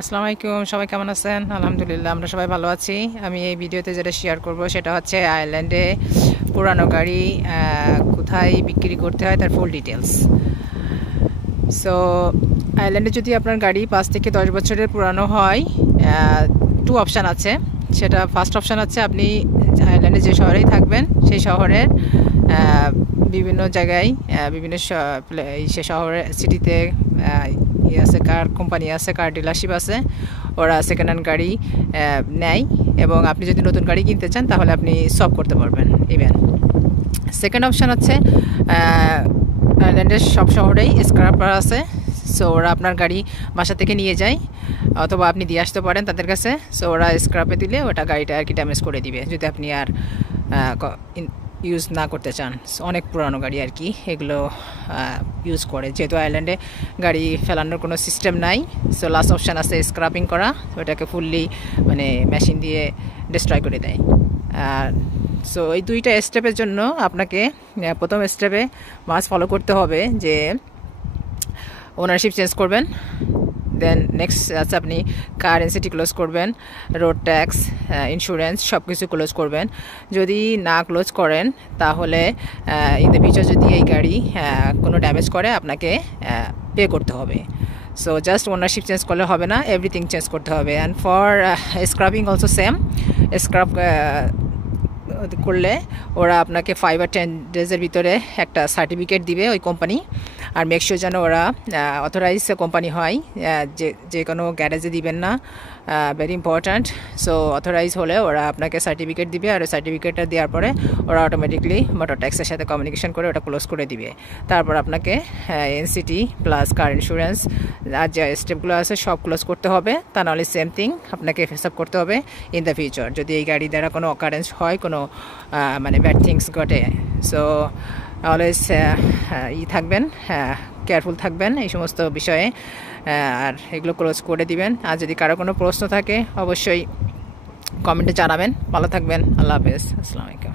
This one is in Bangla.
আসসালামু আলাইকুম, সবাই কেমন আছেন? আলহামদুলিল্লাহ, আমরা সবাই ভালো আছি। আমি এই ভিডিওতে যেটা শেয়ার করব সেটা হচ্ছে আয়ারল্যান্ডে পুরানো গাড়ি কোথায় বিক্রি করতে হয় তার ফুল ডিটেলস। সো আয়ারল্যান্ডে যদি আপনার গাড়ি 5 থেকে 10 বছরের পুরানো হয়, টু অপশান আছে। সেটা ফার্স্ট অপশান আছে, আপনি আয়ারল্যান্ডে যে শহরেই থাকবেন সেই শহরের বিভিন্ন জায়গায় বিভিন্ন সে শহরের সিটিতে আছে, কার কোম্পানি আছে, কার ডিলারশিপ আছে, ওরা সেকেন্ড হ্যান্ড গাড়ি নেয়। এবং আপনি যদি নতুন গাড়ি কিনতে চান তাহলে আপনি সব করতে পারবেন। ইভেন সেকেন্ড অপশান হচ্ছে আয়ারল্যান্ডের সব শহরেই স্ক্র্যাপার আছে। সো ওরা আপনার গাড়ি বাসা থেকে নিয়ে যায়, অথবা আপনি দিয়ে আসতে পারেন তাদের কাছে। সো ওরা স্ক্র্যাপে দিলে ওটা গাড়িটা আর কি ড্যামেজ করে দিবে, যদি আপনি আর ইউজ না করতে চান। অনেক পুরানো গাড়ি আর কি এগুলো ইউজ করে, যেহেতু আয়ারল্যান্ডে গাড়ি ফেলানোর কোনো সিস্টেম নাই। সো লাস্ট অপশান আছে স্ক্র্যাপিং করা, ওটাকে ফুললি মানে মেশিন দিয়ে ডিস্ট্রয় করে দেয়। সো এই দুইটা স্টেপের জন্য আপনাকে প্রথম স্টেপে মাস্ট ফলো করতে হবে যে ওনারশিপ চেঞ্জ করবেন। দেন নেক্সট আছে আপনি কারেন্সিটি ক্লোজ করবেন, রোড ট্যাক্স, ইন্স্যুরেন্স সব কিছু ক্লোজ করবেন। যদি না ক্লোজ করেন তাহলে ইন দ্য ফিউচার যদি এই গাড়ি কোনো ড্যামেজ করে আপনাকে পে করতে হবে। সো জাস্ট ওনারশিপ চেঞ্জ করলে হবে না, এভরিথিং চেঞ্জ করতে হবে। And for scrubbing also same. Scrub করলে ওরা আপনাকে 5 or 10 ডেজের ভিতরে একটা সার্টিফিকেট দিবে ওই কোম্পানি। আর মেক শিওর যেন ওরা অথরাইজ কোম্পানি হয়, যে কোনো গ্যারেজে দিবেন না, ভেরি ইম্পর্ট্যান্ট। সো অথরাইজ হলে ওরা আপনাকে সার্টিফিকেট দিবে, আর ওই সার্টিফিকেটটা দেওয়ার পরে ওরা অটোমেটিকলি মোটর ট্যাক্সের সাথে কমিউনিকেশন করে ওটা ক্লোজ করে দিবে। তারপর আপনাকে এনসিটি প্লাস কার ইন্স্যুরেন্স আর যে স্টেপগুলো আছে সব ক্লোজ করতে হবে। তা নাহলে সেম থিং আপনাকে ফেস আপ করতে হবে ইন দ্য ফিউচার, যদি এই গাড়ি দ্বারা কোনো অকারেন্স হয়, কোনো মানে ব্যাড থিংস ঘটে। সো অলওয়েজ থাকবেন, কেয়ারফুল থাকবেন এই সমস্ত বিষয়ে, আর এগুলো ক্লোজ করে দিবেন। আর যদি কারো কোনো প্রশ্ন থাকে অবশ্যই কমেন্টে জানাবেন। ভালো থাকবেন, আল্লাহ হাফেজ, আসসালামু আলাইকুম।